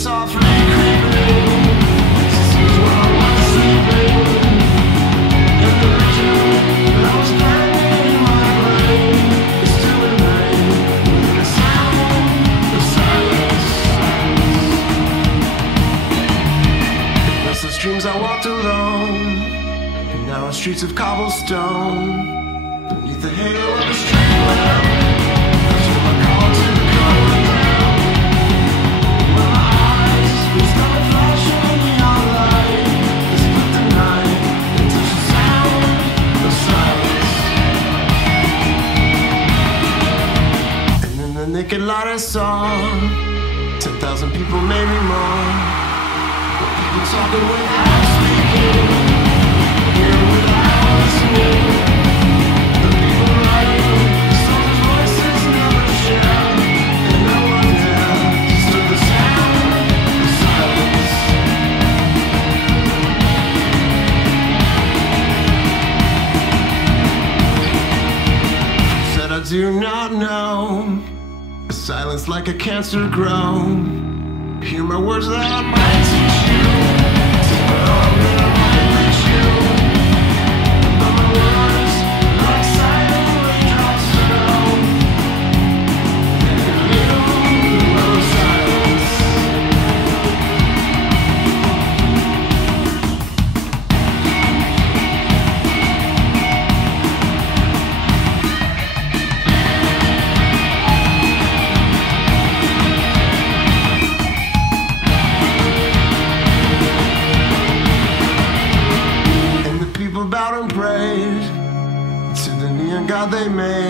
softly creeping. This is where I was sleeping. And the vision that I was planning in my brain is still remain within the sound of silence. Restless dreams I walked alone in narrow streets of cobblestone, beneath the halo of a street lamp. I feel my call to the going down. My eyes will start flashing neon light. They split the night into the sound of silence. And in the naked light I saw 10,000 people, maybe more. People talking without speaking, hearing without listening. The people writing songs, voices never share, and no one there stood the sound of silence. Said I do not know, a silence like a cancer grow. Hear my words that I might teach you. Take my arm that I might reach you. But my words like silent raindrops fell. And in the middle of silence. Bowed and prayed to the neon god they made.